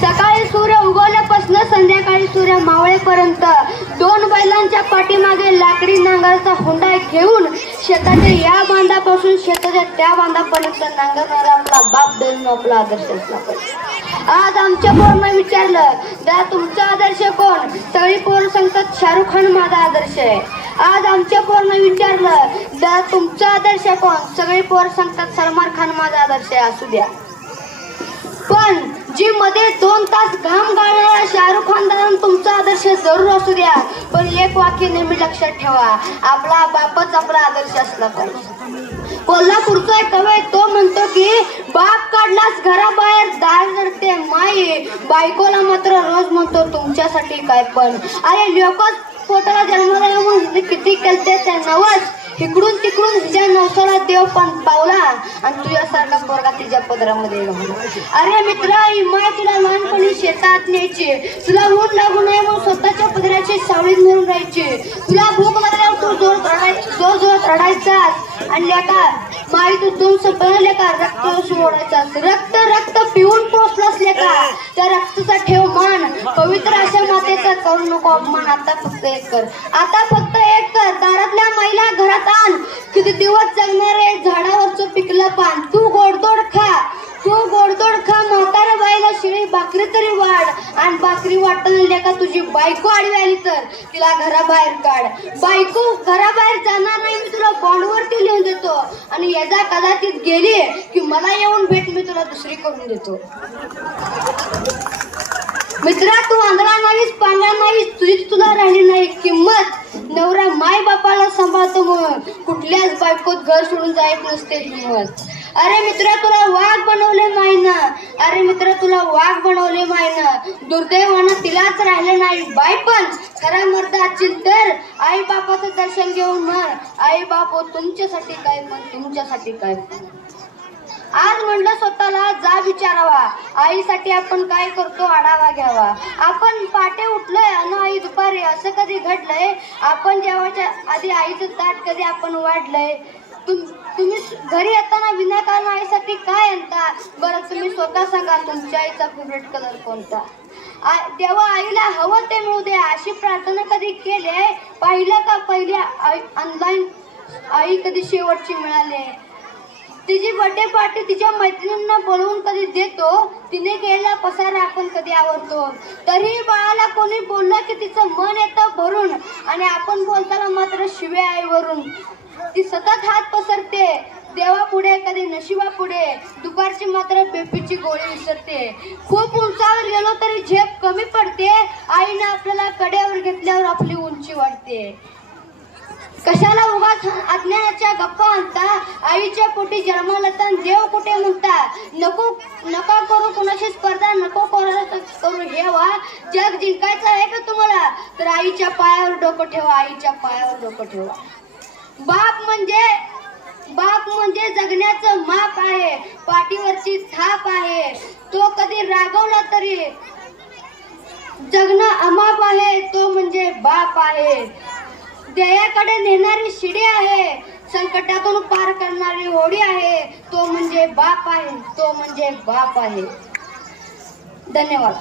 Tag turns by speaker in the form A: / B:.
A: सकाळी सूर्य उगवल्यापासून संध्याकाळी सूर्य मावळेपर्यंत दोन बैलांच्या पाठीमागे लाकडी नांगराचा हुंडा घेऊन शेताच्या या बांधापासून शेताच्या त्या बांधापर्यंत नांगरणारा आपला बाप धरून आपला आदर्श असला पाहिजे. आज आमच्या पोरनं विचारलं दा तुमचा आदर्श कोण? सगळी पोर सांगतात शाहरुख खान माझा आदर्श आहे. आज आमच्या पोरनं विचारलं दा तुमचा आदर्श कोण? सगळी पोर सांगतात सलमान खान माझा आदर्श आहे असू द्या. पण जी मध्ये दोन तास घाम गाळणारा शाहरुख खान दादा तुमचा आदर्श जरूर असू द्या. पण एक वाक्य नेहमी लक्षात ठेवा. आपला बापच आपला आदर्श असला पाहिजे. कोल्हापूरचा एक कवी आहे, तो म्हणतो की बाप काढलास घराबाहेर दार जडते माई. बायकोला मात्र रोज म्हणतो तुमच्यासाठी काय पण. अरे लोकच पोटाला जन्माला येऊन किती केलते त्या नवस. इकडून तिकडून तिच्या नवसाला देव पण पावला. आणि तुझ्यासारखा तिच्या पदरामध्ये अरे मित्रा ही माय तुला लहानपणी शेतात न्यायचे. तुला ऊन लागू नये म्हणून स्वतःच्या पदराचे सावळीत मिळून राहायचे. तुला भूक लागल्यावर तू जोर जोर जोरात रडायचा आणि लेका माई तू दोन सगळं लेका रक्त सोडायचा रक्त रक्त पिऊन पोचलास लेका त्या रक्ताचा ठेव मान. पवित्र अशा मातेचा करू नको अपमान. आता फक्त एक कर. आता फक्त एक कर. दारातल्या महिला घरात आण. किती दिवस जगणारे झाडावरचं पिकलं पान. म्हाताऱ्या बाईला भाकरी तरी वाढ. आणि भाकरी वाटताना का तुझी बायको आडवी आली तर? तिला घराबाहेर काढ. बायको घराबाहेर जाणार नाही मी तुला बॉन्डवरती लिहून देतो. आणि यदा कदाचित गेली की मला येऊन भेट मी तुला दुसरी करून देतो. मित्रा तू आंधळा नाहीस पांढरा नाहीस. तुझीच तुला राहिली नाही किंमत. नवरा माय बापाला सांभाळतो म्हणून. कुठल्याच बायकोत घर सोडून जायच नसते किंमत. अरे मित्रा तुला वाघ बनवले माय ना अरे मित्र तुला वाघ बनवले माय दुर्दैवानं तिलाच राहिले नाही बाय पण खरा मर्द असशील तर आई बापाचं दर्शन घेऊन म्हण आई बाप हो तुमच्यासाठी काय पण तुमच्यासाठी काय? आज म्हणलं स्वतःला जा विचारावा. आईसाठी आपण काय करतो आढावा घ्यावा. आपण पाटे उठलोय अन आई दुपारी असं कधी घडलंय? आपण जेवायच्या आधी आईचं ताट कधी आपण वाढलंय? तुम तुम्ही घरी येताना विनाकारण आईसाठी काय आणता? बरं तुम्ही स्वतः सांगा तुमच्या आईचा फेवरेट कलर कोणता? आ- तेव्हा आईला हवं ते मिळू दे. अशी प्रार्थना कधी केली आहे? पाहिलं का? पहिल्या आई ऑनलाईन आई कधी शेवटची मिळाली आहे? तिची बर्थडे पार्टी तिच्या मैत्रिणींना बोलवून कधी देतो? तिने केलेला पसारा आपण कधी आवडतो तरीही बाळाला कोणी बोललं की तिचं मन येतं भरून. आणि आपण बोलताना मात्र शिवे आईवरून. ती सतत हात पसरते. देवा पुढे कधी नशिबा पुढे. दुपारची मात्र बेपीची गोळी विसरते. खूप उंचावर गेलो तरी झेप कमी पडते. आईनं आपल्याला कड्यावर घेतल्यावर आपली उंची वाढते. कशाला उगाच अज्ञानाच्या गप्पा आणता? आईच्या पोटी जन्माला तर देव कुठे म्हणता? नको नका करू कुणाशी स्पर्धा नको करू करू हे वा जग जिंकायचं आहे का तुम्हाला? तर आईच्या पायावर डोकं ठेवा आईच्या पायावर डोकं ठेवा. बाप म्हणजे बाप म्हणजे जगण्याचं माप आहे पाठीवरची थाप आहे. तो कधी रागवला तरी जगणं अमाप आहे तो म्हणजे बाप आहे. देयाकडे नेणारी शिडी आहे संकटातून पार करणारी होडी आहे तो म्हणजे बाप आहे तो म्हणजे बाप आहे. धन्यवाद.